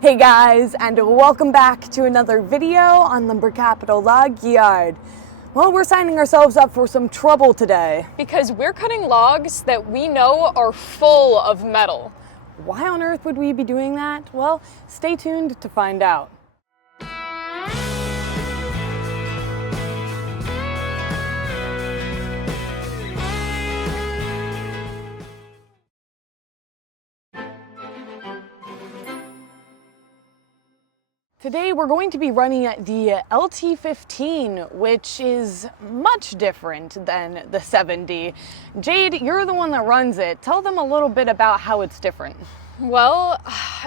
Hey guys, and welcome back to another video on LumberCapitalLY. Well, we're signing ourselves up for some trouble today. Because we're cutting logs that we know are full of metal. Why on earth would we be doing that? Well, stay tuned to find out. Today we're going to be running the LT15, which is much different than the 70. Jade, you're the one that runs it. Tell them a little bit about how it's different. Well,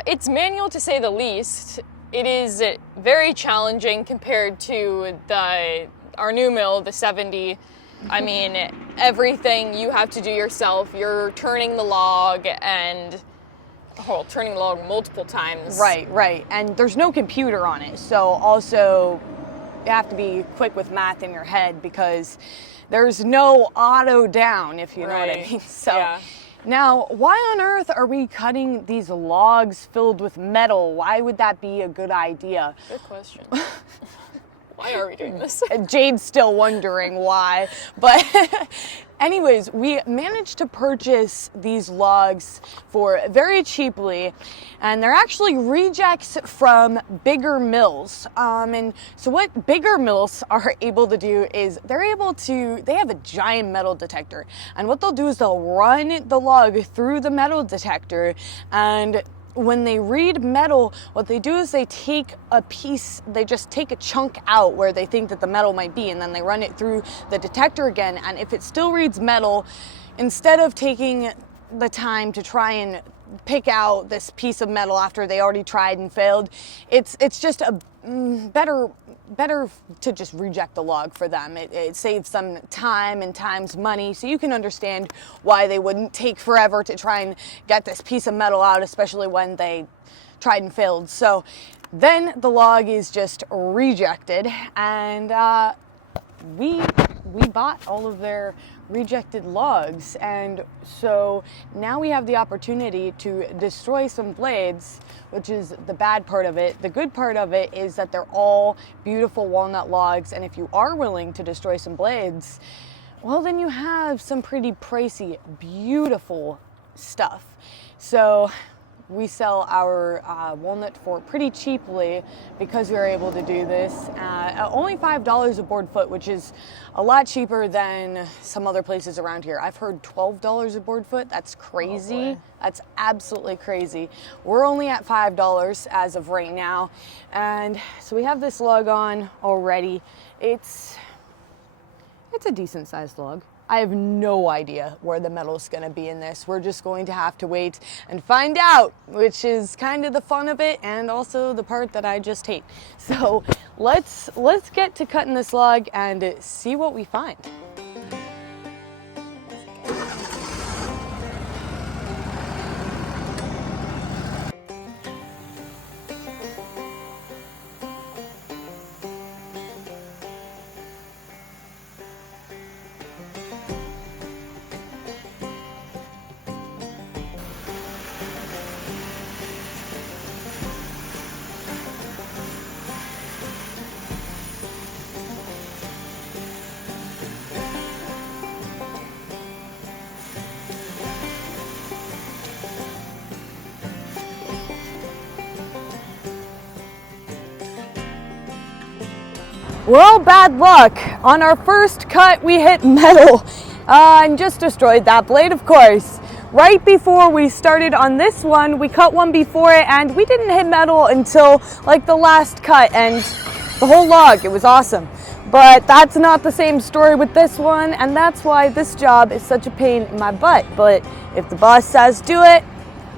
it's manual to say the least. It is very challenging compared to our new mill, the 70. I mean, everything you have to do yourself. You're turning the log and turning the log multiple times. Right. And there's no computer on it. So also you have to be quick with math in your head because there's no auto down, if you know what I mean. So yeah. Now, why on earth are we cutting these logs filled with metal? Why would that be a good idea? Good question. Why are we doing this? Jade's still wondering why. But anyways, we managed to purchase these logs for very cheaply, and they're actually rejects from bigger mills. And so what bigger mills are able to do is they have a giant metal detector, and what they'll do is they'll run the log through the metal detector, and when they read metal, what they do is they just take a chunk out where they think that the metal might be, and then they run it through the detector again, and if it still reads metal, instead of taking the time to try and pick out this piece of metal after they already tried and failed, it's just a better to just reject the log for them. It saves them time and time's money, so you can understand why they wouldn't take forever to try and get this piece of metal out, especially when they tried and failed. So then the log is just rejected, and we bought all of their rejected logs, and so now we have the opportunity to destroy some blades, which is the bad part of it. The good part of it is that they're all beautiful walnut logs, and if you are willing to destroy some blades, well, then you have some pretty pricey, beautiful stuff. So we sell our walnut for pretty cheaply because we are able to do this. Only $5 a board foot, which is a lot cheaper than some other places around here. I've heard $12 a board foot. That's crazy. Oh, that's absolutely crazy. We're only at $5 as of right now. And so we have this log on already. It's a decent sized log. I have no idea where the metal's gonna be in this. We're just going to have to wait and find out, which is kind of the fun of it and also the part that I just hate. So let's get to cutting this log and see what we find. Well, bad luck. On our first cut, we hit metal and just destroyed that blade, of course. Right before we started on this one, we cut one before it, and we didn't hit metal until like the last cut, and the whole log, it was awesome. But that's not the same story with this one, and that's why this job is such a pain in my butt. But if the boss says do it,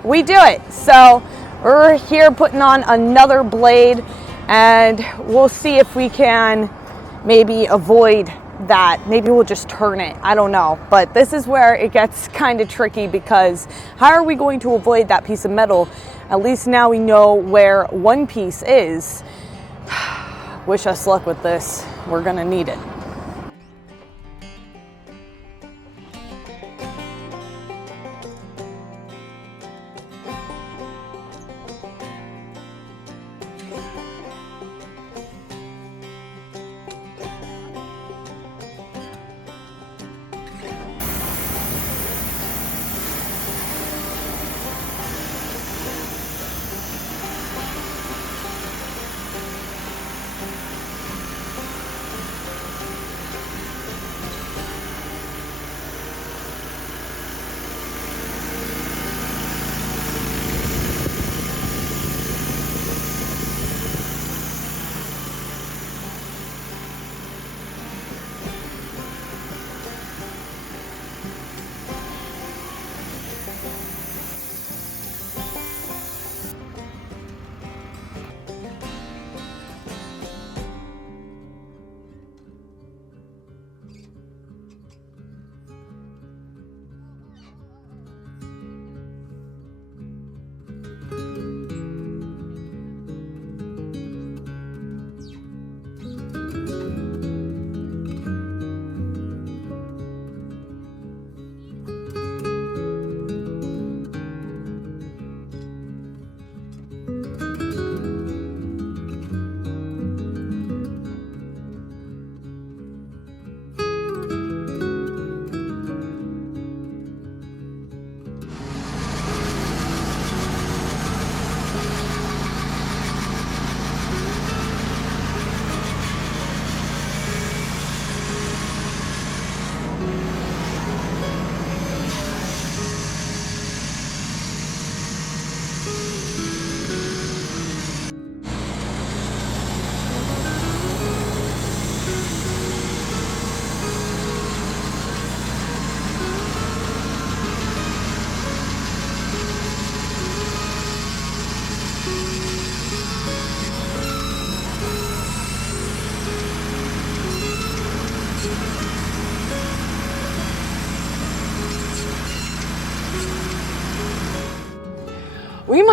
we do it. So we're here putting on another blade, and we'll see if we can maybe avoid that. Maybe we'll just turn it. I don't know. But this is where it gets kind of tricky, because how are we going to avoid that piece of metal? At least now we know where one piece is. Wish us luck with this. We're gonna need it.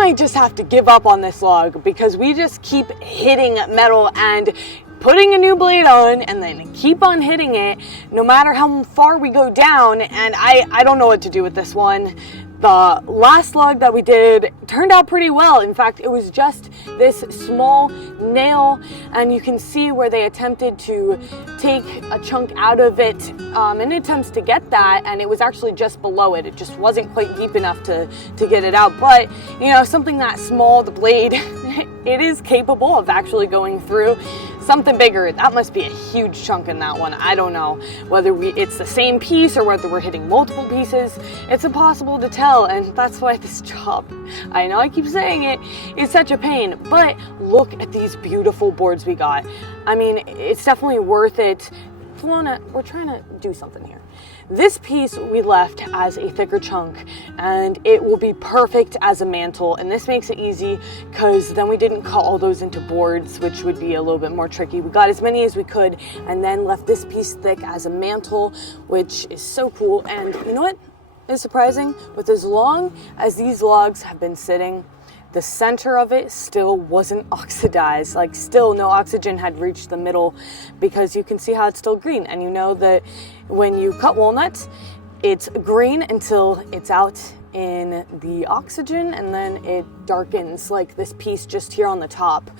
might just have to give up on this log because we just keep hitting metal and putting a new blade on and then keep on hitting it no matter how far we go down, and I don't know what to do with this one. The last log that we did turned out pretty well. In fact, it was just this small nail, and you can see where they attempted to take a chunk out of it in attempts to get that, and it was actually just below it. It just wasn't quite deep enough to get it out. But, you know, something that small, the blade, it is capable of actually going through. Something bigger, that must be a huge chunk in that one. I don't know whether it's the same piece or whether we're hitting multiple pieces. It's impossible to tell, and that's why this job, I know I keep saying it, is such a pain. But look at these beautiful boards we got. I mean, it's definitely worth it. Luana, we're trying to do something here. This piece we left as a thicker chunk, and it will be perfect as a mantle, and this makes it easy because then we didn't cut all those into boards, which would be a little bit more tricky. We got as many as we could and then left this piece thick as a mantle, which is so cool. And you know what is surprising? With as long as these logs have been sitting, the center of it still wasn't oxidized. Like, still no oxygen had reached the middle, because you can see how it's still green. And you know that when you cut walnuts, it's green until it's out in the oxygen, and then it darkens, like this piece just here on the top.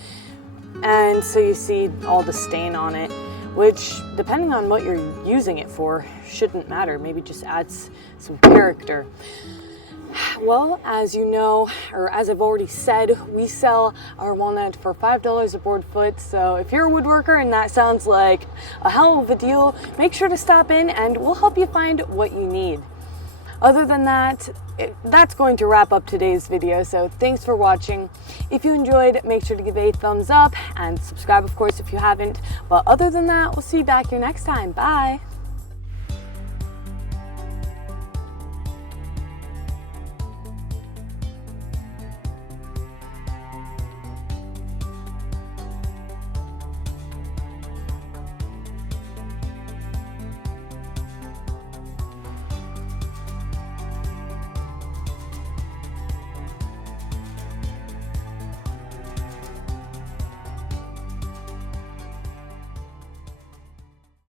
And so you see all the stain on it, which, depending on what you're using it for, shouldn't matter. Maybe just adds some character. Well, as you know, or as I've already said, we sell our walnut for $5 a board foot. So if you're a woodworker and that sounds like a hell of a deal, make sure to stop in and we'll help you find what you need. Other than that, that's going to wrap up today's video. So thanks for watching. If you enjoyed, make sure to give a thumbs up and subscribe, of course, if you haven't. But other than that, we'll see you back here next time. Bye.